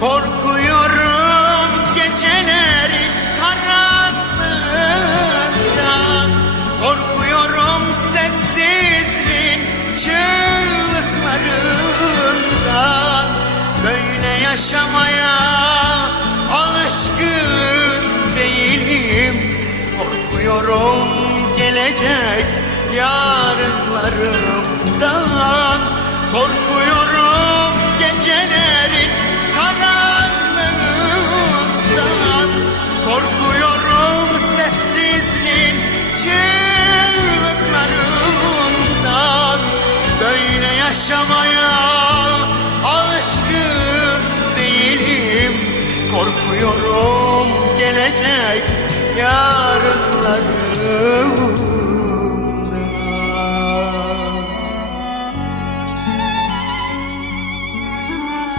Korkuyorum gecelerin karanlığından Korkuyorum sessizliğin çığlıklarından Böyle yaşamaya alışkın değilim. Korkuyorum gelecek yarınlarımdan yaşamaya alışkın değilim. Korkuyorum gelecek yarınlarım